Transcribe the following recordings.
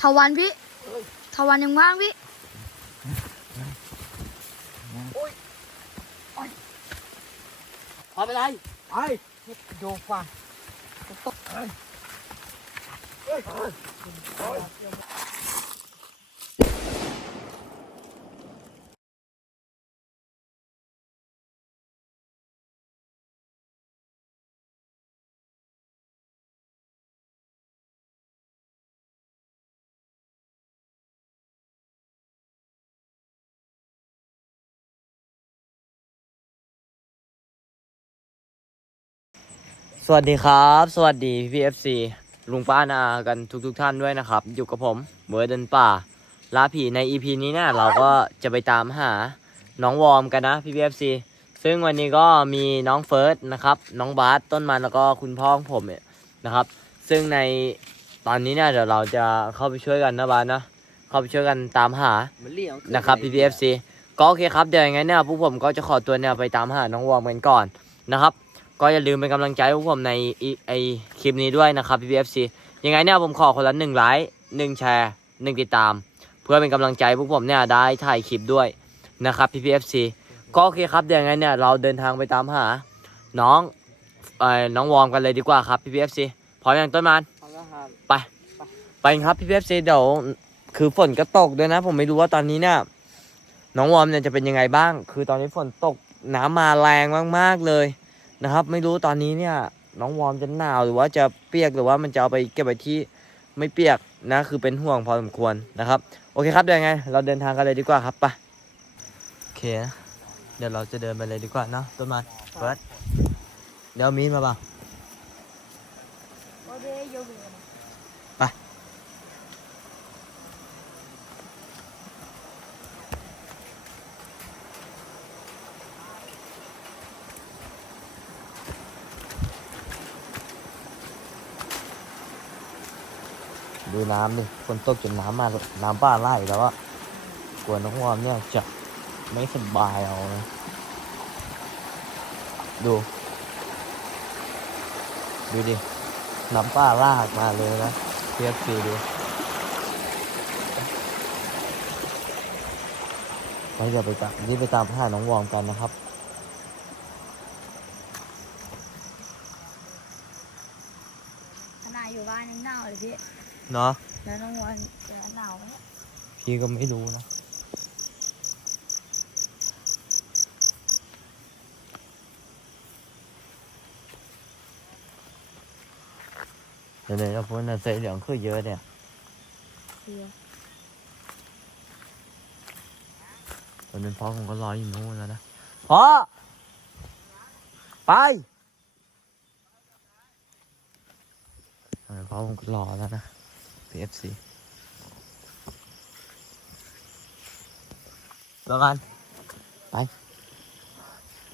ทวันพี่ทวันยังว่างพี่พอไปเลยไอ้โยกฟัง สวัสดีครับ สวัสดีพี่เอฟซีลุงป้านากันทุกๆทท่านด้วยนะครับ อยู่กับผมเบอร์เดินป่าล่าผีใน EP นี้เนี่ยเราก็จะไปตามหาน้องวอร์มกันนะพี่พีเอฟซีซึ่งวันนี้ก็มีน้องเฟิร์สนะครับ น้องบาสต้นมันแล้วก็คุณพ่อของผมเนี่ยนะครับ ซึ่งในตอนนี้เนี่ยเดี๋ยวเราจะเข้าไปช่วยกันนะบาสนะเข้าไปช่วยกันตามหานเลี้ยงนะครับ PPFC ก็โอเคครับเดี๋ยวยังไงเนี่ยพวกผมก็จะขอตัวเนี่ยไปตามหาน้องวอร์มกันก่อนนะครับ ก็อย่าลืมเป็นกำลังใจให้พวกผมในอีไอคลิปนี้ด้วยนะครับ PPFC ยังไงเนี่ยผมขอคนละหนึ่งไลค์หนึ่งแชร์หนึ่งติดตาม เพื่อเป็นกำลังใจให้พวกผมเนี่ยได้ถ่ายคลิปด้วยนะครับ PPFC ก็โอเคครับเดี๋ยวยังไงเนี่ยเราเดินทางไปตามหา น้องเอ่อน้องวอร์มกันเลยดีกว่าครับ PPFC พร้อมยังต้นมันพอแล้วครับไปครับพี่เพฟซีเดี๋ยวคือฝนก็ตกด้วยนะ ผมไม่รู้ว่าตอนนี้เนี่ยน้องวอร์มเนี่ยจะเป็นยังไงบ้าง คือตอนนี้ฝนตกน้ำมาแรงมากๆเลย นะครับ ไม่รู้ตอนนี้เนี่ยน้องวอร์มจะหนาวหรือว่าจะเปียกหรือว่ามันจะเอาไปเก็บไว้ที่ไม่เปียกนะคือเป็นห่วงพอสมควรนะครับ โอเคครับเดี๋ยวยังไง เราเดินทางกันเลยดีกว่าครับไปโอเคเดี๋ยวเราจะเดินไปเลยดีกว่าเนาะต้นไม้เฟิร์สเดี๋ยวมีนมาบ้าง ดูน้ำดิฝนตกจนน้ำมาน้ำป้าไล่แล้วอะกลัวน้องวอมเนี่ยจะไม่สบายเอานะดู ดูดิ น้ำป้าลากมาเลยนะเทียบซีดูเราจะไปตามนี่ไปตามหาน้องวอมกันนะครับ ขนาดอยู่บ้านยังหนาวเลยพี่ เนาะแล้วน้องวันจะหนาวไหมพี่ก็ไม่รู้นะเดี๋ยวๆเราพูดนะใส่เหลืองคือเยอะเนี่ยเดียวตอนเป็นพ่อผมก็รออยู่นู้นแล้วนะพ่อไปตอนเป็นพ่อผมก็รอแล้วนะ PFC แล้วกันไป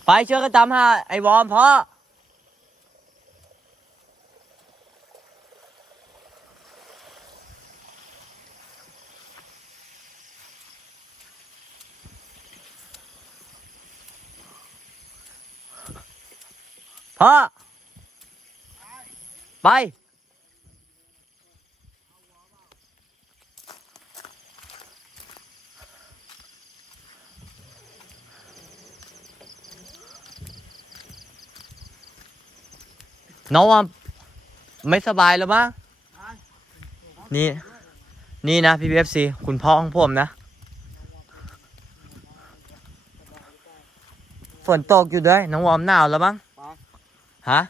ไปช่วยกันตามหาไอ้วอร์มพ่อพ่อไป น้องว่าไม่สบายแล้วมั้งนี่ นี่นะพี่เอฟซีคุณพ่อของผมนะ ฝนตกอยู่ด้วย น้องวอมหนาวแล้วมั้งฮะ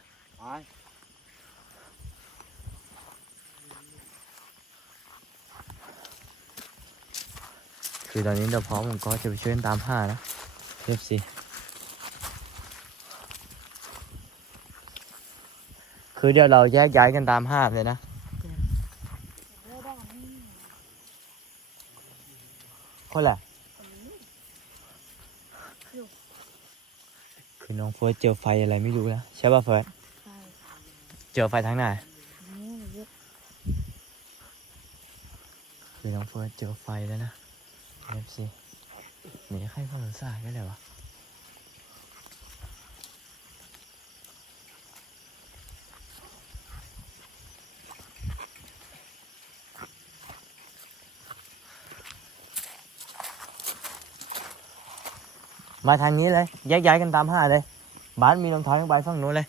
คือตอนนี้เดี๋ยวพร้อมผมก็จะไปช่วยตามหานะเอฟซี คือเดี๋ยวเราแยกย้ายกันตามหาเลยนะ คนแหละคือน้องเฟิร์สเจอไฟอะไรไม่รู้นะใช่ป่ะเฟิร์สเจอไฟทั้งไหนคือน้องเฟิร์สเจอไฟแล้วนะเอฟซีหนีใครเข้ามาสายกันเลยวะ มาทางนี้เลยแยกย้ายกันตามห้าเลยบ้านมีรองเท้ายังไปฝั่งนู้นเลย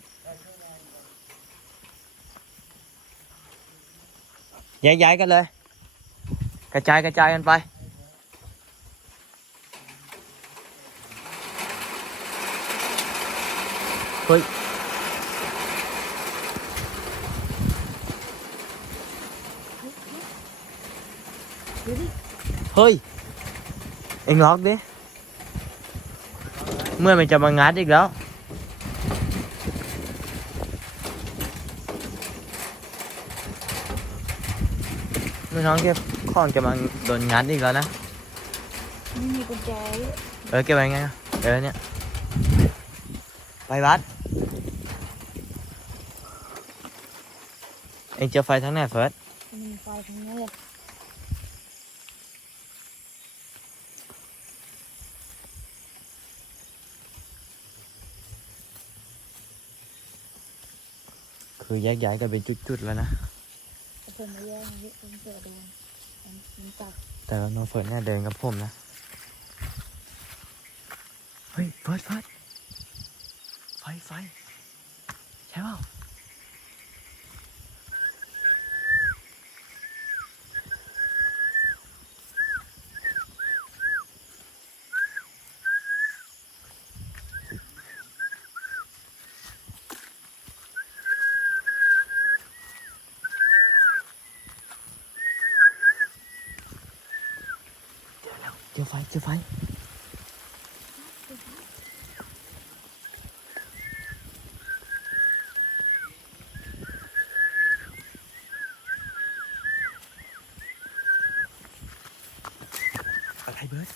แยกย้ายกันเลย กระจายกระจายกันไปเฮ้ยเฮ้ย เอ็งล็อกดิ เมื่อมันจะมางัดอีกแล้ว เมื่อน้องเก็บของจะมาโดนงัดอีกแล้วนะไม่มีกุญแจด้วยเออเก็บไว้ไงอะเออเนี่ยไปวัดเอ็งเจอไฟทั้งไหนเฟิร์สมันมีไฟตรงนี้เลย คือแยกย้ายกันเป็นจุดๆแล้วนะแต่ผมไม่แย่งนี่ผมเสือแดงมันมันจับแต่ว่าน้องเฟิร์สเนี่ยเดินกับผมนะ เฮ้ยเฟิร์สเฟิร์สไฟไฟใช่เปล่าเจ อแล้วเจอไฟเจอไฟอะไรเบิร์ด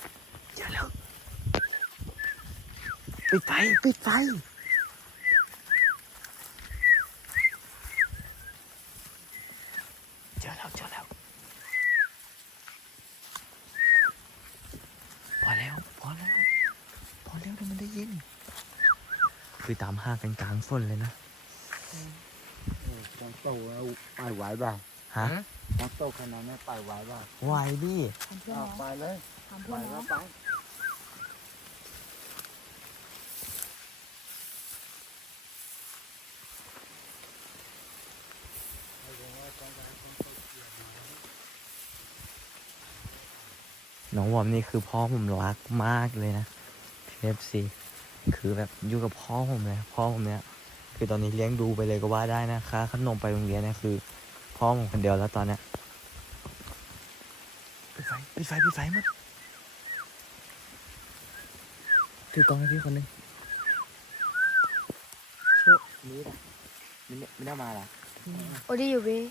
เจอแล้วปิดไฟปิดไฟเจอแล้วเจอแล้วพอแล้วพอแล้วพอแล้วเดี๋ยวมันได้ยิน คือตามหากันกลางฝนเลยนะต้องโตแล้วไปไหวบ้างฮะต้องโตขนาดนี้ไปไหวบ้างไหวดิทำเพื่อนเอาน้องไปเลยทำไปเพื่อนน้แล้อวงไปน้องวอมนี่คือพ่อผมรักมากเลยนะ PFC คือแบบอยู่กับพ่อผมเลยพ่อผมเนี่ยคือตอนนี้เลี้ยงดูไปเลยก็ว่าได้นะค่าขนมไปโรงเรียนเนี่ยคือพ่อผมคนเดียวแล้วตอนเนี้ยปิดไฟปิดไฟปิดไฟหมดถือกล้องให้พี่คนหนึงช่วนี้แหละไม่ได้ไม่ได้มาหรอโอ้ดีอยู่เว้ย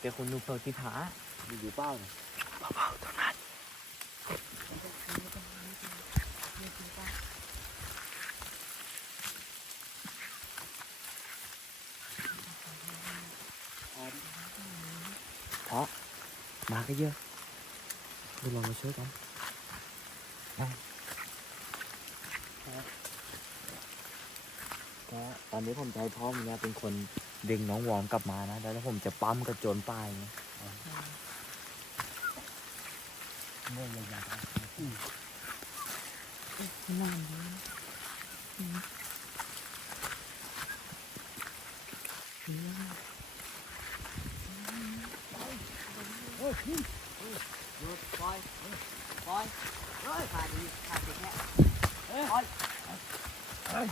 เป็นคนดูเพิร์ที่ผาอยู่อยู่เป้าเนี่ยเบาๆเท่านั้น เพราะ มาก็เยอะเดี๋ยวลองมาช่วยกันก็ตอนนี้ผมจะให้พ่อผมเนี่ยเป็นคนดึงน้องวอร์มกลับมานะ แล้วผมจะปั๊มกระโจนปลายนะเมื่อยังยังนั่นเลยปล่อยปล่อยเฮ้ยขาดดีขาดดีแค่เฮ้ยเฮ้ย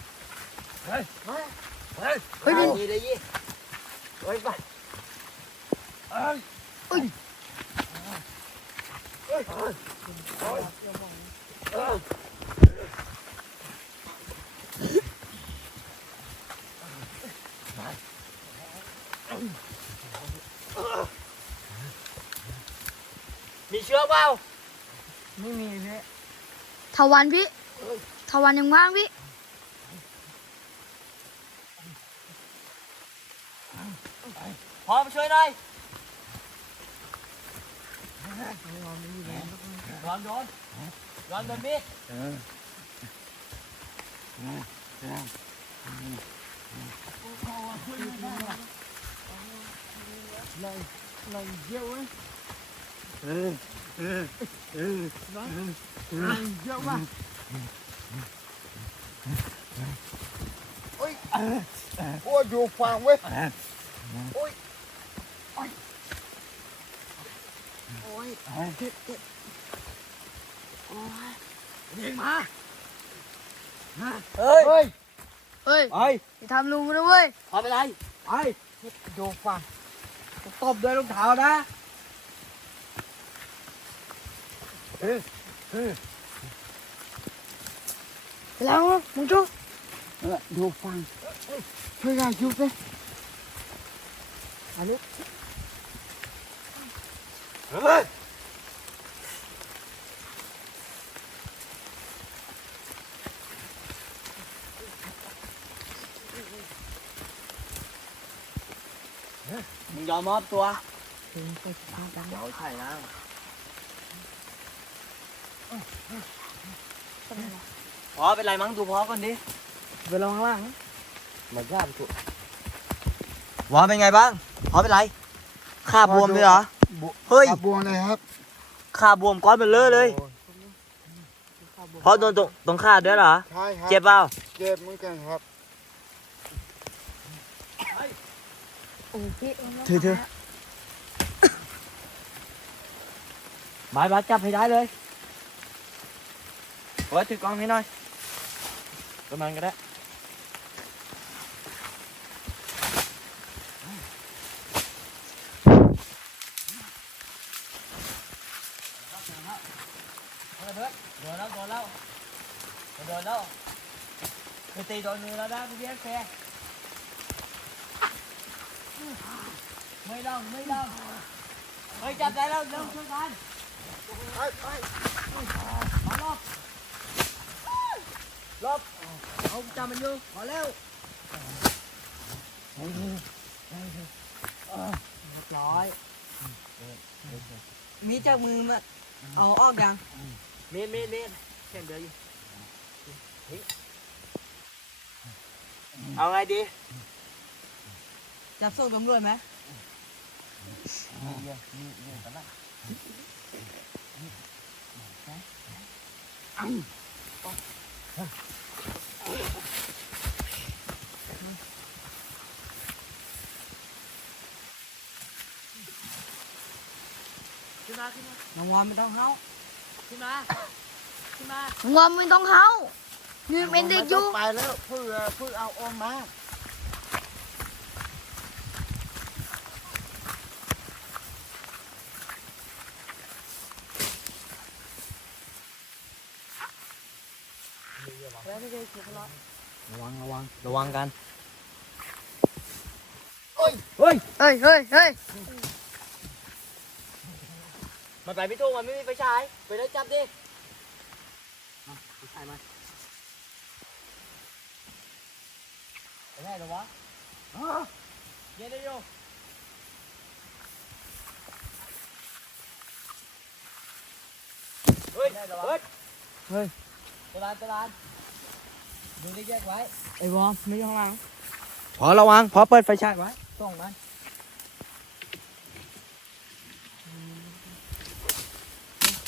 เฮ้ยเฮ้ยเฮ้ยเฮ้ยดิดีเลยยี่เฮ้ยไปเฮ้ยเอ้ยเฮ้ยเฮ้ยเฮ้ย มี เชื้อเปล่าไม่มีพี่ทวันพี่ทวันยังว่างพี่พร้อมช่วยหน่อยร้อนโดนร้อนโดนมีดเออเออเออเลยเลยเยอะเว้ย เยอะมากโอ้ยโอ้ยอยู่ฟังเว้ยโอ้ยโอ้ยโอ้ยเจ็บเจ็บโอ้ยเด็กมาเฮ้ยเฮ้ยเฮ้ยไปอย่าทำลุงนะเว้ยพอเป็นไรไอ้อยู่ฟังตบด้วยรองเท้านะ เฮ้ยเฮ้ยแล้วมึงจุ๊เออดูฟัง พอเป็นไรมั้งดูพอก่อนดิไปลองข้างล่างมาย่ามถูกวอเป็นไงบ้างพอเป็นไรขาบวมเลยเหรอเฮ้ยขาบวมเลยครับขาบวมก้อนเบลเลอร์เลยเพราะโดนตรงตรงขาด้วยเหรอใช่ครับเจ็บเปล่าเจ็บเหมือนกันครับถือถือบายบายจับให้ได้เลย โอ้ยถือกล้องให้หน่อยประมาณก็ได้โดนแล้วโดนแล้วโลบเอาจับมันอยู่ขอเร็วเรียบร้อย มีจากมือมาเอาออกยังมีดมีดมีดเส้นเดืออยู่เฮ้ยเอาไงดีจับส่งตำรวจไหม ขึ้นมาขึ้ นมาน้องวอมไม่ต้องเฮาขึ้นมาขึ้นมาน้องวอมไม่ต้องเฮานี่เป็นเด็กอยู่ไปแล้วเพื่อเพื่อเอาออกมาระวังระวังระวังกัน เฮ้ยเฮ้ยเฮ้ยเฮ้ย มันไปไม่ถูกมันไม่มีไฟฉาย ไปเลยจับดิไฟฉายมาไปได้เหรอวะเย็นได้อยู่เฮ้ย เฮ้ยเฮ้ยตลาดตลาดดูได้แยกไว้ ไอ้วอมไม่ต้องล้างพอระวัง พอเปิดไฟฉายไว้ส่องมัน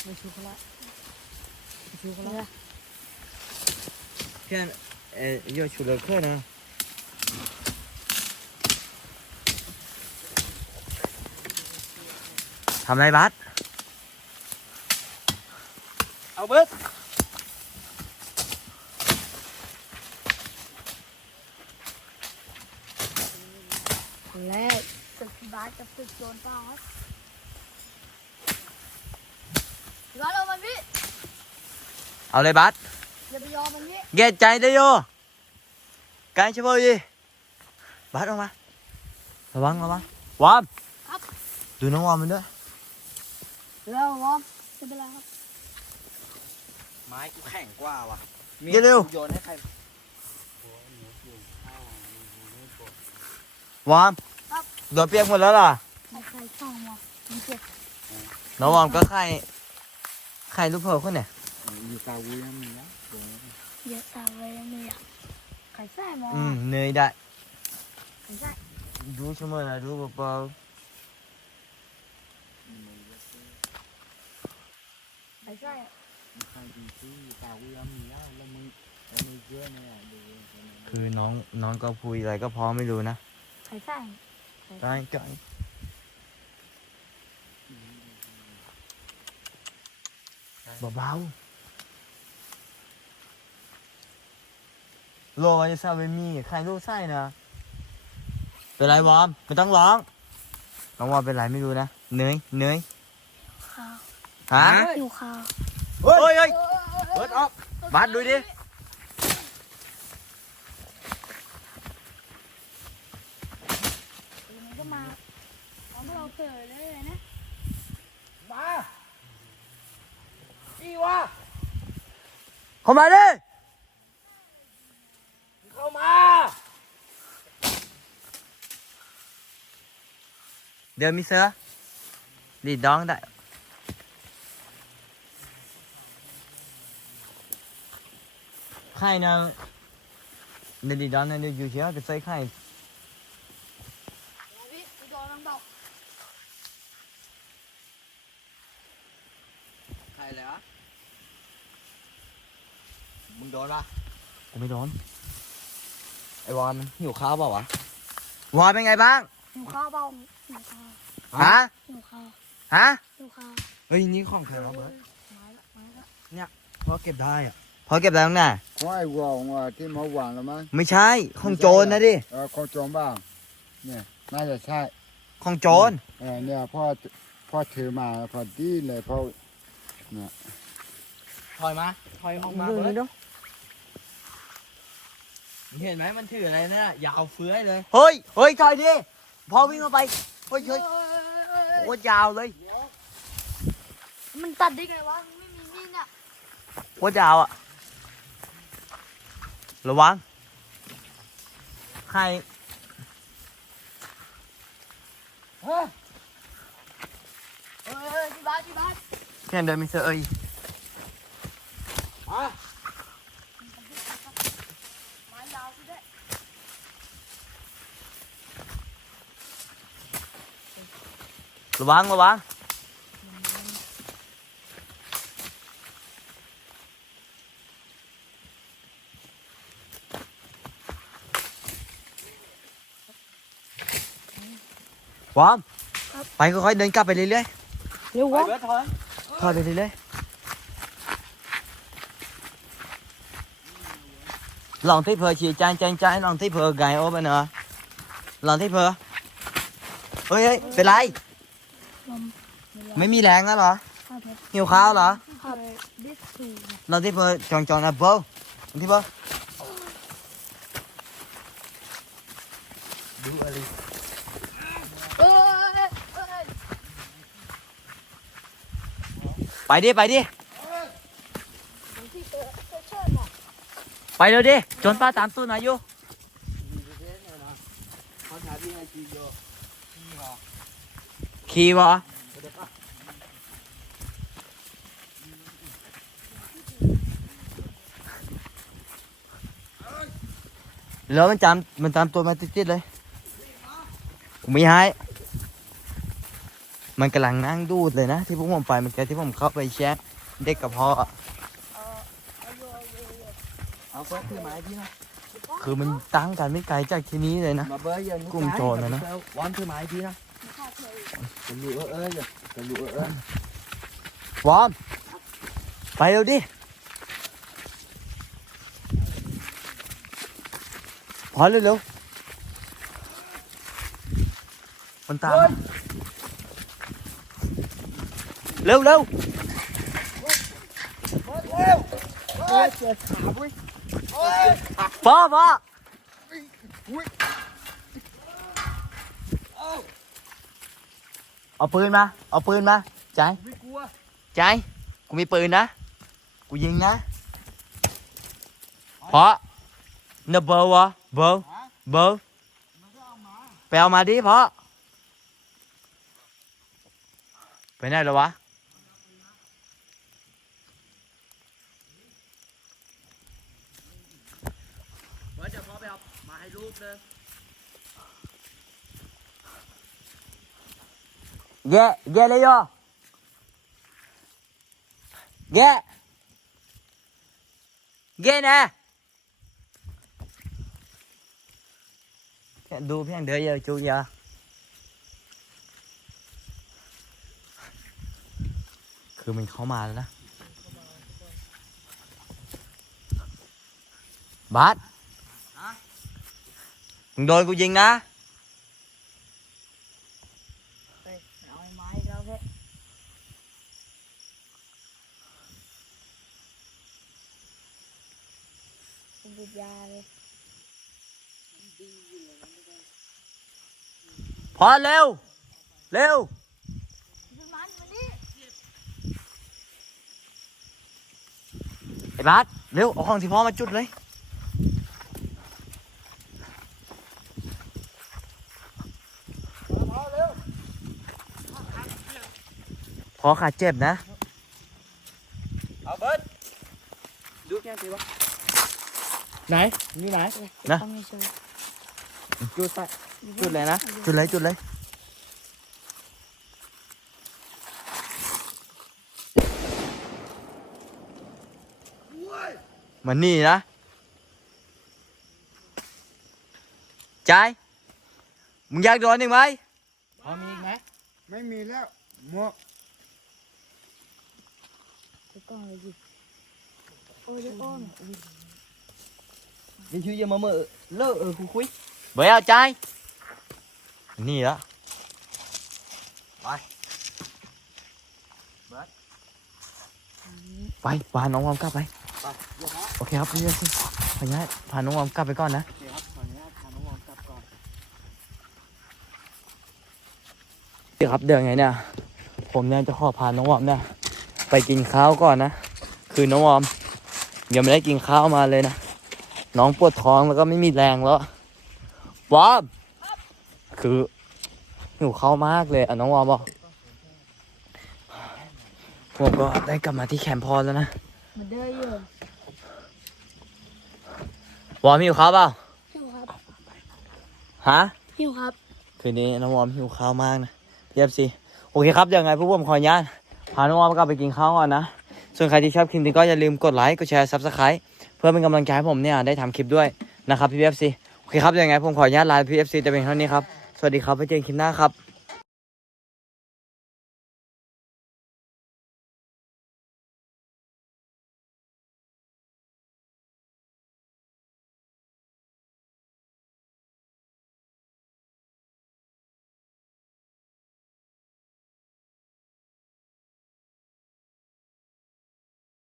ไม่ ชูเขาละไม่ชูเขาละเพื่อนเอ่อโยชูเลอร์เคอร์นะทำไรบัสเอาเบิร์ดคนแรกศึกบาสกับศึกโจรเปล่าครั บพี่บาสเอามันพี่เอาเลยบัสอย่าไปยอมมันพี่เกตใจได้โยการช่วยดิบัสออกมาระวังระวังวอมดูน้องวอมมันด้วยแล้ววอมไม่เป็นไรครับไม้กูแข็งกว่าว่ะเดี๋ยวเร็ว โยนให้ใครวอมโดนเปียกหมดแล้วเหรอใครใครช่องวะมันเจ็บน้องวอมก็ไข่ ไข่ลูกเผอคนเนี่ยอยู่ตาวุ้ยนั่นมีนะเยอะตาไว้แล้วเนี่ยใครใส่หมออืมเหนื่อยได้ใครใส่ดูชั่วโมงละดูเบาไส้ใครกินซี่แต่กูยังมีแล้วแล้วมึงแล้วมึงเยอะเนี่ยดูคือน้องน้องก็พูดอะไรก็พอไม่รู้นะไข่ไส้ใช่ใช่ เบาๆโลจะซาเวมีใครรู้ไส้นะเป็นไรวอร์มไม่ต้องร้องน้องวอร์มเป็นไรไม่รู้นะเหนื่อยเหนื่อยข้าวฮะอยู่ข้าวเฮ้ยเฮ้ยเปิดออกบัดดูดิ มันก็มาตอนที่เราเผลอเลยนะ มาอีวะ เข้ามาดิเข้ามา เดี๋ยวมีเสือดีดดองได้ไข่นะเดี๋ยวดีดดองนะเดี๋ยวอยู่เชียวจะใส่ไข่พี่โดนน้ำดอก ใครเลยวะ มึงโดนปะกูไม่โดนไอ้วอนมันหิวข้าวเปล่าวะวอนเป็นไงบ้างหิวข้าวเปล่าหิวข้าวฮะหิวข้าวฮะหิวข้าวเฮ้ยนี่ของใครวะเบิร์ดไม้ละไม้ละเพราะเก็บได้อะพอเก็บได้ตรงไหนควายวัวของว่าที่เมื่อวานแล้วมั้งไม่ใช่ของโจรนะดิเออของโจรบ้างเนี่ยน่าจะใช่ของโจรเออเนี่ยพ่อพ่อถือมาพอดีเลยพ่อถอยมาถอยออกมาดูเบิร์นี่ดดูมึง เห็นไหมมันถืออะไรเนี่ยยาวเฟื้อยเลย เฮ้ย เฮ้ยถอยดิพอวิ่งเข้าไปเฮ้ยเฮ้ยโคตรยาวเลย มันตัดได้ไงวะมันไม่มีมีดเนี่ยโคตรยาวอะระวัง ใครเฮ้ยเออที่บ้านที่บ้านเพียนเดินมิเซอร์เอ้ย มา ไม้ยาวที่ได้ ระวังระวังวอร์มไปค่อยๆเดินกลับไปเรื่อยเร็วไปวะเบิร์ดถอยๆถอยไปเรื่อยๆลองที่เพอฉีดจานจานจานลองที่เพอไก่โอ้ไปเนอะลองที่เพอเฮ้ยเฮ้ยเป็นไรลม ไม่มีแรงแล้วเหรอข้าวเพชรหิวข้าวเหรอข้าวดิสทูเราที่เพอจองจองนะเบิลที่เพอดูอะไรเออเออเออไปดิ ไปดิที่เออเออเชิญน่ะไปเร็วดิ จนป้าตามตู้นายอยู่เขาถามพี่ให้จีโยนี่หรอขี่วะ แล้วมันจำมันตามตัวมาติดๆเลยกูไม่ให้มันกำลังนั่งดูดเลยนะ ที่พวกผมไปมันแกที่ผมเข้าไปแชะเด็กกับพ่ออะเอาเบิร์ดถือไม้พี่นะคือมันตั้งกันไม่ไกลจากที่นี้เลยนะมาเบิร์ยังกลุ่มโจรนะนะวันถือไม้พี่นะข้าวเพชรจะรู้เออเอออย่าจะรู้เออเออวอร์มไปเร็วดิ พอเร็วๆมันตามมาเร็วเร็วเร็วเฮ้ยเจ็บขาเว้ยเฮ้ยพ่อพ่อเอาปืนมา เอาปืนมาใจไม่กลัวใจกูมีปืนนะ กูยิงนะเพราะ เนเบอร์วะเบอร์เบอร์ไปเอามาดิเพรา ะไปไหนแล้ววะ เบิร์ดจะพอไปเอามาให้รูปเลย แย่แย่เลยย่อ แกแกนะดูเพียงเดียวเยอะจูเยอะคือมันเข้ามาแล้วนะ บาสมึงโดนกูยิงนะ พอเร็ว เร็วดูมันมันดิไอ้บาสเร็ว เอาของที่พ่อมาจุดเลยพ่อขาเจ็บนะ เอาเบิร์ดดูแค่ทีวะไหน นี่ไหนนะต้องมีเชิง จุดไปจุดเลยนะ จุดเลยจุดเลยมันนี่นะใจายมึงอยากโดนอีกไหมพอมีอีกไหมไม่มีแล้วหมวกไปกล้องเลยดิโอ้ยเดี๋ยวอ้อนยังชื่อยังมาเมื่อเลิกเออคุยคุยเบยเอาใจาย นี่ละไปพาน้องวอมกลับไปไปเดี๋ยวฮะโอเคครับพี่เพื่อนขออนุญาตพาน้องวอมกลับไปก่อนนะโอเคครับขออนุญาตพาน้องวอมกลับก่อนพี่ครับเดี๋ยวไงเนี่ยผมเนี่ยจะขอพาน้องวอมเนี่ยไปกินข้าวก่อนนะคือน้องวอมยังไม่ได้กินข้าวมาเลยนะน้องปวดท้องแล้วก็ไม่มีแรงแล้ววอม คือหิวข้าวมากเลยอะน้องวอมบอกผมก็ได้กลับมาที่แคมป์พอแล้วนะมันเด้ออยู่วอมหิวข้าวเปล่าหิวครับฮะหิวครับคืนนี้น้องวอมหิวข้าวมากนะเยียบสิโอเคครับเดี๋ยวไงพวกผมขออนุญาตพาน้องวอมกลับไปกินข้าวก่อนนะส่วนใครที่ชอบคลิปนี้ก็อย่าลืมกดไลค์กดแชร์ซับสไครต์เพื่อเป็นกำลังใจให้ผมเนี่ยได้ทำคลิปด้วยนะครับพี่เอฟซีโอเคครับเดี๋ยวไงผมขออนุญาตลาพี่เอฟซีแต่เพียงเท่านี้ครับ สวัสดีครับไปเจอกันคลิปหน้าครับ